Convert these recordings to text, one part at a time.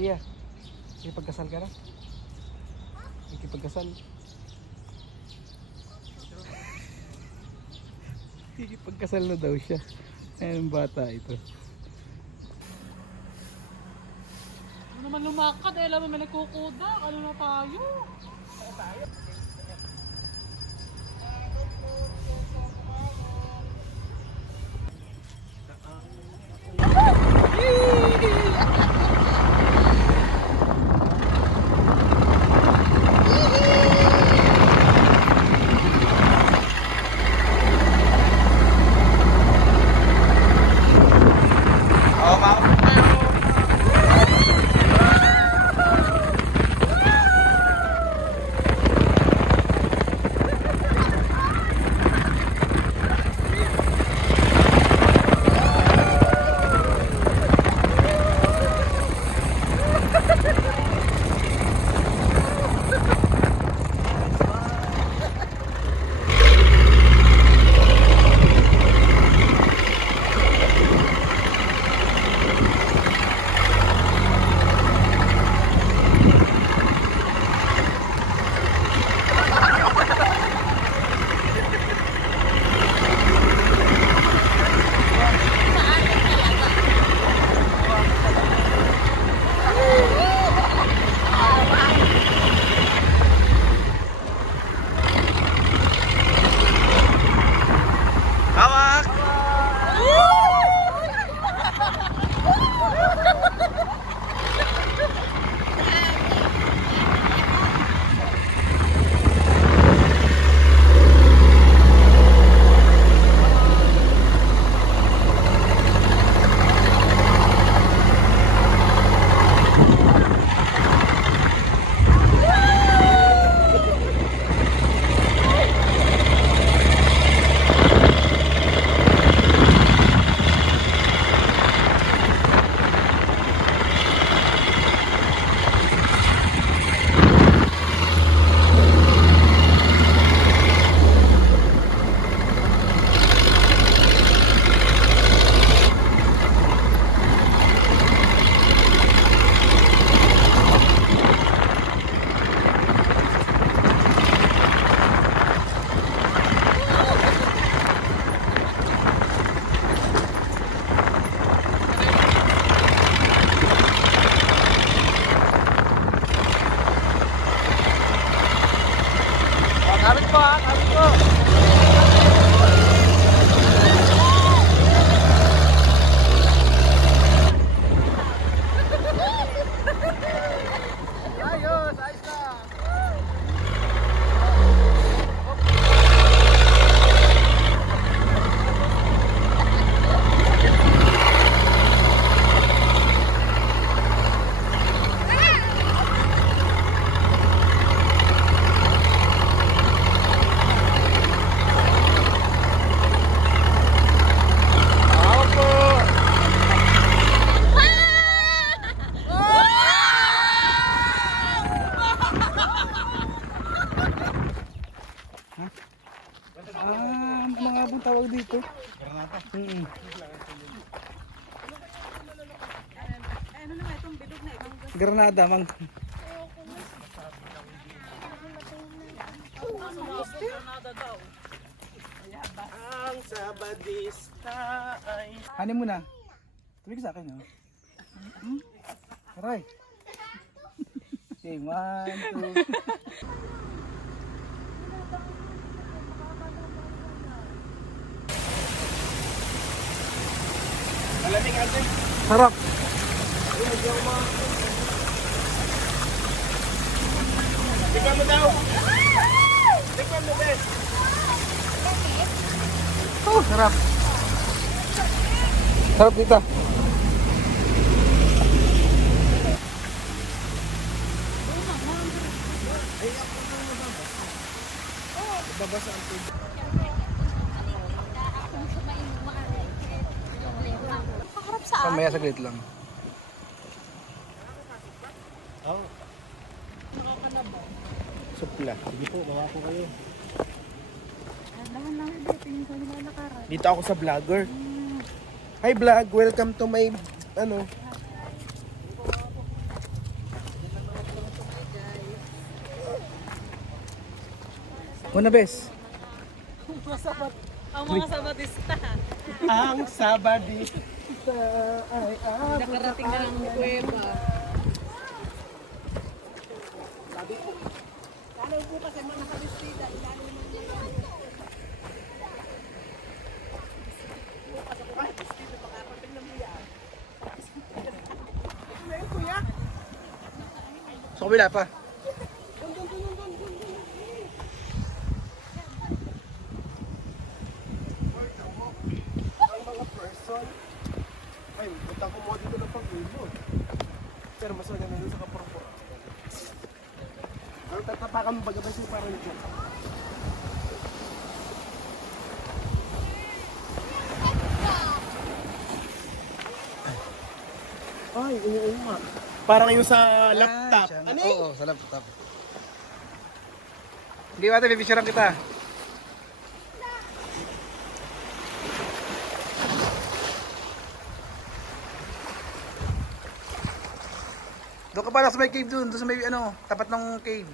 Siya, ikipagkasal ka na? Ikipagkasal? Ikipagkasal na daw siya. Ayun bata ito. Ano naman lumakad eh, alam mo may nagkukuda. Ano na tayo? Kapit po ha, kapit po. Ayos, ayos na. Ano nga bang tawag dito? Granada man. Ang Sabadista ay... Hanin mo na. Tuloy ka sa akin, oh. Aray. Okay, 1, 2. Malamig ate. Sarap. Tikman mo daw. Tikman mo, bes. Oh, sarap. Sarap dito. Babasa ang tubig. Pakarap saan? Pamaya saglit lang. Oo. Supla. Sige po, bawa po kayo. Lahan lang dito, tingin ko nila nakaran. Dito ako sa vlogger. Hi vlog, welcome to my ano. Una bes. Ang mga sabatista. Ang Sabadista ay Nakarating na ng kuweba. Sa kabila pa. ang mga person. Ay, punta ko mo dito ng pag-ulo. Pero mas maganda dun sa kapurpura. Ang tatapakan mo bagabas yung parang dyan. Ay, oo nga. Parang yung sa laptop. Ano yun? Oo, sa laptop. Hindi ate, bibisyaran kita. Doon ka pala sa may cave doon sa may ano, tapat ng cave.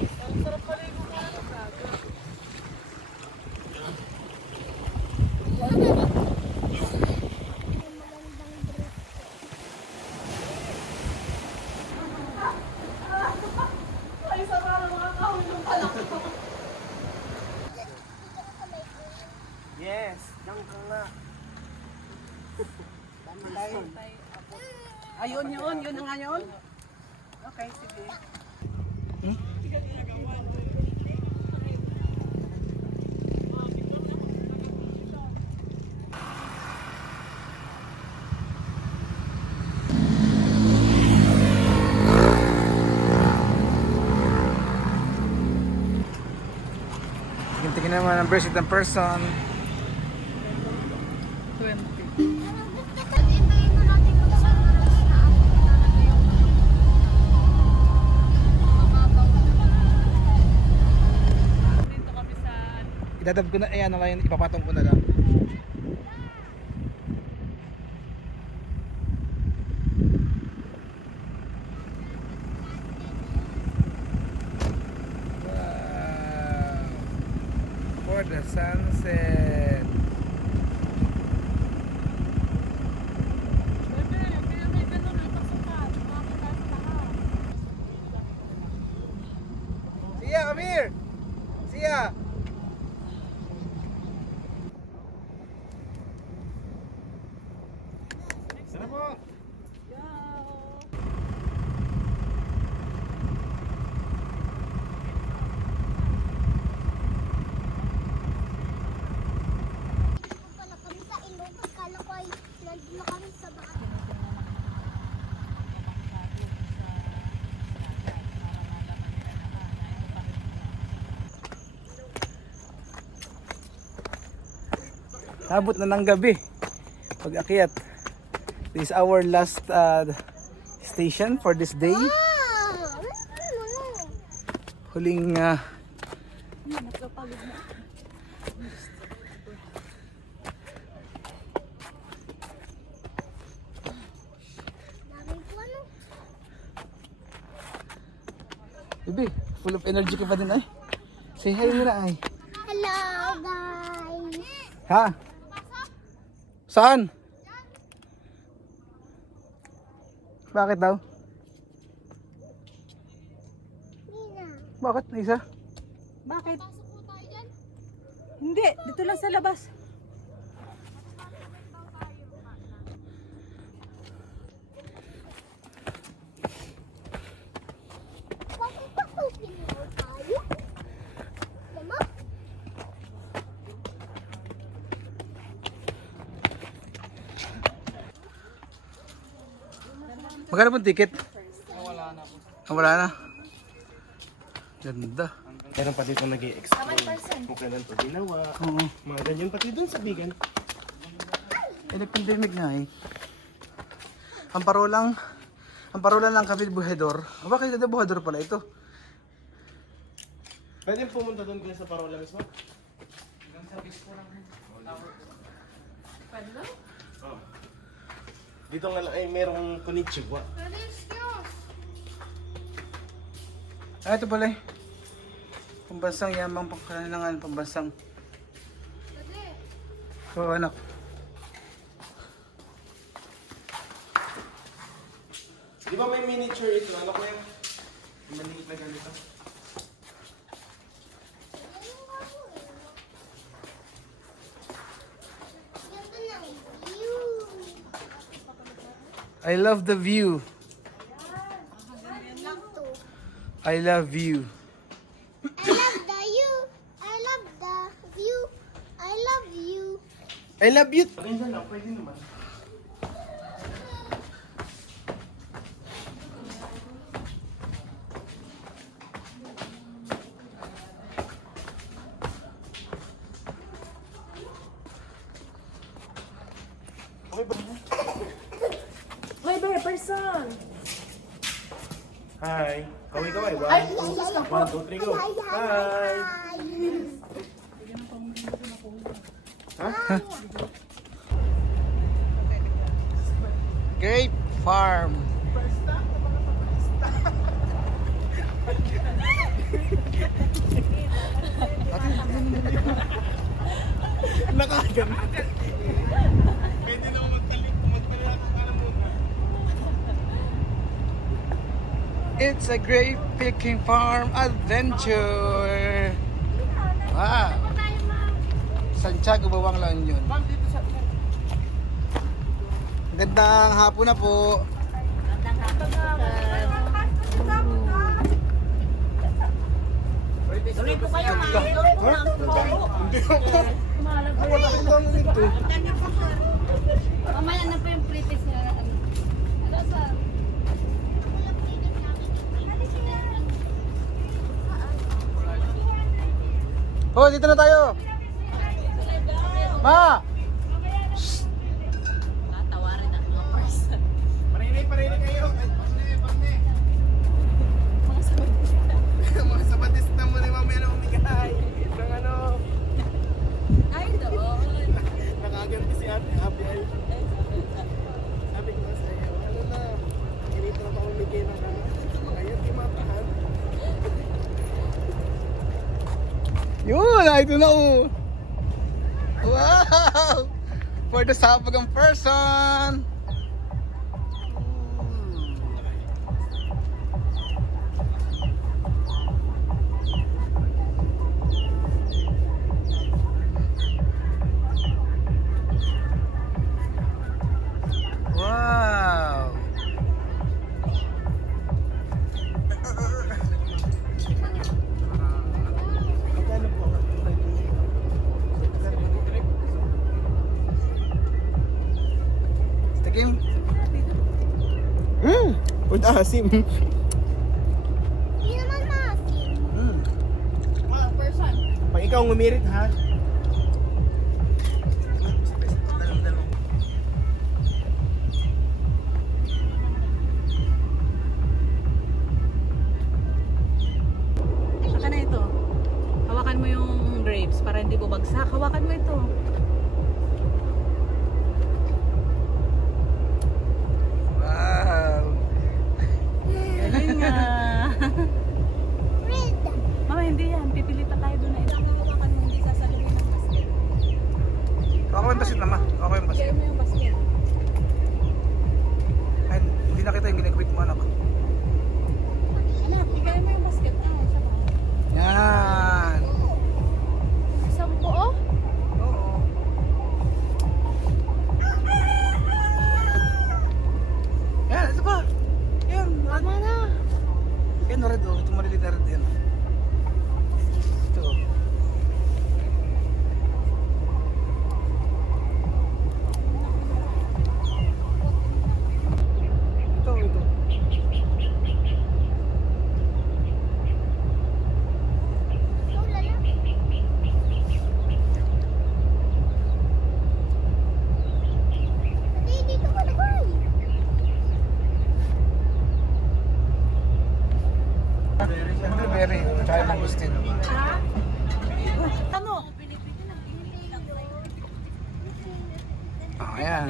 Ang sarap pala yung mga dagat. Ay, sarap na mga kahon ng palak. Yes, diyan ka nga. Ayun yun na nga yun. Okay, sige. Tingin naman ang bracelet ng person. 20. Dito kami sa Idadab ko na, ayan, ano yun, ipapatong ko na lang. Wow. For the sunset. Kaya may ganun ang pasukat. Makakita sa lahat. Sia, come here! Sia! Sana po. Pala kami sa Ilocos, kala ko ay nandun na kami sa bahay. Abot na ng gabi. Pag-akyat. This is our last station for this day. Huling Dami po ano. Bibi, full of energy ka pa din ay. Say hi muna ay. Hello guys! Ha? Saan? Bakit daw? Nina. Bakit, Lisa? Bakit? Hindi, dito lang sa labas. Bakit pa po pinaw tayo? Lama? Magkano pong ticket? Wala na. Ganda. Meron pa dito nag-i-explain kung kailan to ginawa. Oo. Mga ganyan pati dun sa Bigan. Pandemic nga eh. Ang parola lang kami buhedor. Bakit na buhedor pala ito? Pwede pumunta doon kayo sa Parola mismo? Oh. Dito nga lang ay merong konnichiwa. Ah, ito pala eh. Pambansang yamang pangkalanangan, pambansang. Oo, anak. Di ba may miniature ito? Ano ko yung maliit na ganito? Ganda ng view. I love the view. Dito. I love you. I love the you. I love the view. I love you. I love you. Paganda lang, pwede naman. Okay ba? Hoy, bear, person! Hi! Kaway-kaway. 1, 2, 3, go! Hi! Grape Farm. Nakagano. Pwede na ako magpalit. Para muna. It's a grape picking farm adventure. Wow. Santiago, Bawang La Union. Gandang hapon na po. Tuloy po kayo, ha? Tuloy po lang po. Wala ko lang ito. Mamaya na po yung pretest na. Ano sa? Oh, dito na tayo. Ma! Tatawarin ang mga person. Parinay kayo. Ay, parne. Mga sabatista mo ni mamaya na umigay. Isang ano. Ay, doon. Nakaganti si Ate Abel. Sabi ko nga sa'yo, ano na, ganito na pa umigay ng ano. Ngayon, di matahan. Yun, ito na oh. Wow! For the sabagang person. Wow! Magkano po? Tikim? Uy, asim. Hindi naman maasin. Person. Pag ikaw ngumirit ha. Saka na ito. Hawakan mo yung grapes para hindi bubagsak. Hawakan mo ito. Wow! Galing nga. Red. Mama, hindi yan. Pipilitan tayo doon na ito. Hawakan mo, hindi sasaluhin ng basket. Ako yung basit naman. Ako yung basit. Share mo yung basket. Ay, hindi na kita yung ginakwit mo anak. Anak, bigay mo yung basket. Isa ba? Yan! Isang buo? Oo. Yan, ito pa. Yan, Tama na. yan red oh. Ito maliliit na red yan. Ito oh. Ito. Ikaw lalaki. Pati dito ka lagay. Berry, tsaka mangustin. Ano? Ah, ayan.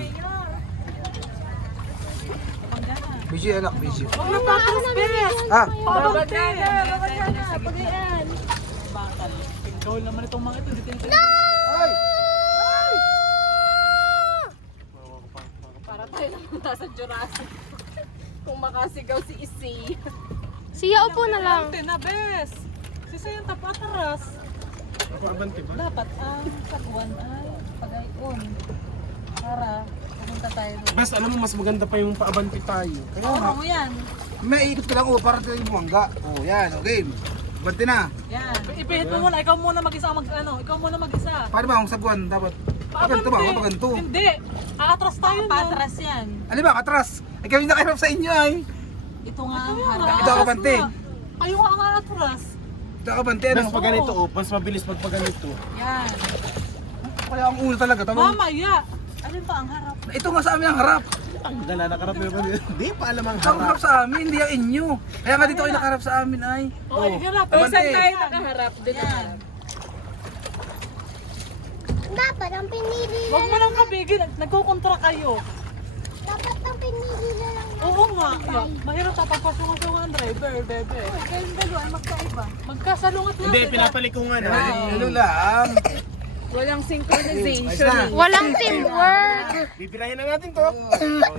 Busy anak, busy. Huwag na tapos, Bes! Ah, Babagana! Babagana! Pagayan! Bawal naman itong mga ito. Dito yung Ay! Ay! Para tayo naman nasa Jurassic. Kung makasigaw si Isi. Siya upo na lang. na, bes. Sisa yung tapataras. Ako abante ba? Dapat ang sakuan ay pag-ayon. Para pumunta tayo doon. Bas, alam mo, mas maganda pa yung paabante tayo. Kaya Oo, nga, mo yan. may ikot ka lang para tayo bumangga. Oh, yan, okay. Bante na. Yan. Ipihit mo muna. Ikaw muna mag-isa. Ikaw muna mag-isa. Paano ba kung sagwan? Dapat paganto ba? Paganto. Hindi. Aatras tayo na. Patras yan. Ano ba, katras? Ay kami nakahirap sa inyo ay. Ito nga ang Ito harap. Ito ako bante. Kayo nga ang aatras. Ito ka bante. Ano? Bas, pag ganito, oh, mas mabilis pag ganito. Yan. Kaya ang ulo talaga. Tama. Mamaya. Alin pa ang harap? Ito nga sa amin ang harap. Ang dala nakarap mo yun. Hindi pa alam ang Ito ang harap harap. sa amin, hindi ang inyo. Kaya nga dito kayo nakaharap sa amin ay. Oo, hirap. Abante. Saan tayo nakaharap? Doon ang Yan. harap. Dapat ang pinili Huwag mo lang kabigil. Nagkukontra kayo. Dapat ang pinili na lang. Oo nga. Yeah. Mahirap sa pagpasungan ang driver, bebe. Kayong dalawa ay magkaiba. Magkasalungat lang. Hindi, pinapalik ko nga na. Ano lang. Walang synchronization. Ayos na. Walang teamwork. Bibirahin na natin to.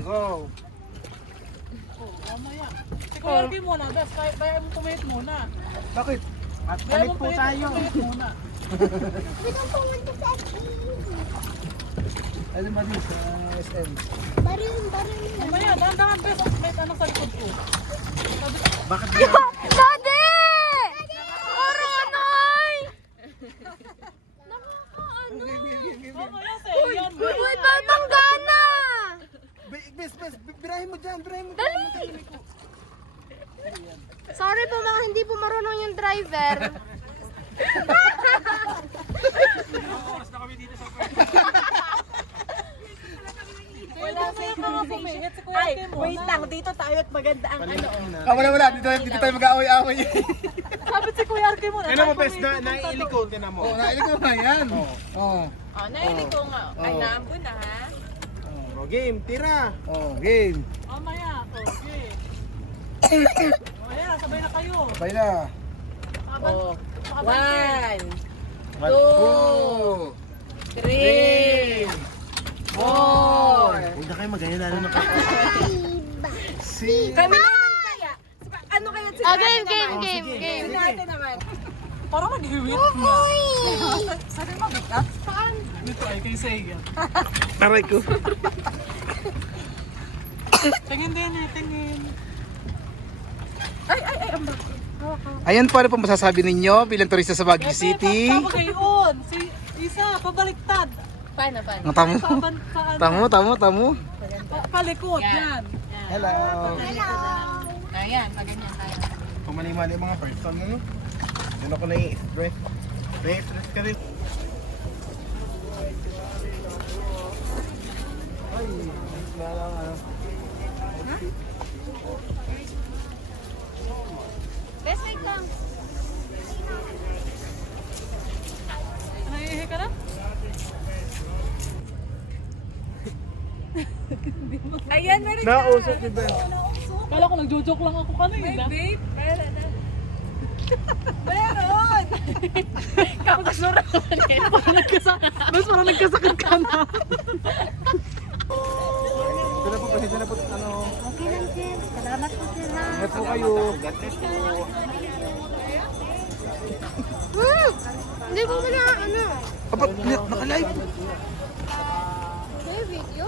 Go. Mamaya. Si Kuya Arky muna, bes. Kaya mo pumihit muna. Bakit? At Kaya palit mo po tayo. pumihit muna. Bidang pumunta sa akin. Ano ba din sa SM? Baril. Mamaya, dahan-dahan, bes. May tanong sa likod ko. Bakit Daddy! Aranay! Mamaya, sa'yo yan, bes. Uy, papanggana! Bes, birahin mo dyan, birahin mo Dali! Sorry po mga hindi po marunong yung driver. Wala sa'yo ka nga pumihit. Si Kuya Arky muna. Wait lang, dito tayo at maganda ang ano. Wala. Dito tayo mag-aaway-aaway. Sabi si Kuya Arky muna. Kailan mo, tayo bes, pumihit, punta naiiliko, doon. tinan mo. Oh, nailig ko na yan. Oh. Oh, nailig ko nga. Ay, naambo na ha. Oh, game, tira. Oh, game. Mamaya. Okay. Mamaya, sabay na kayo. Sabay na. Oh. Makabalik. 1, 2, 3, 4. Huwag na kayo magaya lalo na kayo. Kami naman kaya. Ano kaya si Game. Si ate naman. Parang nag-hiwit nga. Sabi mo, bigat? Saan? Dito ay kay Sega. Taray ko. Tingin din eh, tingin. Ang bakit? Ayan po, ano po masasabi ninyo bilang turista sa Baguio City? Tama kayon. Si Isa, pabaliktad. Paano? Ang tamo. Palikod, yan. Hello. Ayan, maganyan tayo. Pumali-mali mga person, ano? Doon ako nai-stress. Nai-stress ka rin. Ay, wala ano. Best wait lang. Nahihi ka na? Ayan, meron ka. Nausap ni Ben. Kala ko nagjo-joke lang ako kanina. Babe, meron na. Meron! Kakasura ko kanina. Parang nagkasakit ka na. Dito na po, ano. Okay lang, Jen. Salamat po sila. Ingat po kayo. Hindi ko na ano. Apat, naka-live. Okay, video.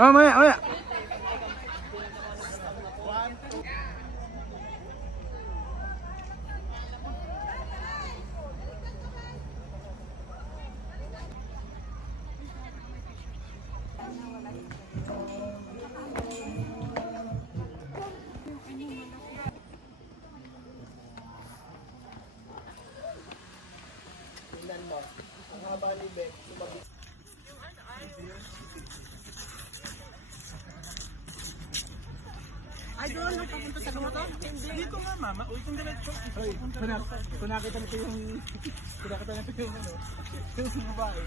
Mamaya. doon, papunta sa luto? Dito nga, mama. Uy, kung diretso. Kung nakita nito yung yung babae.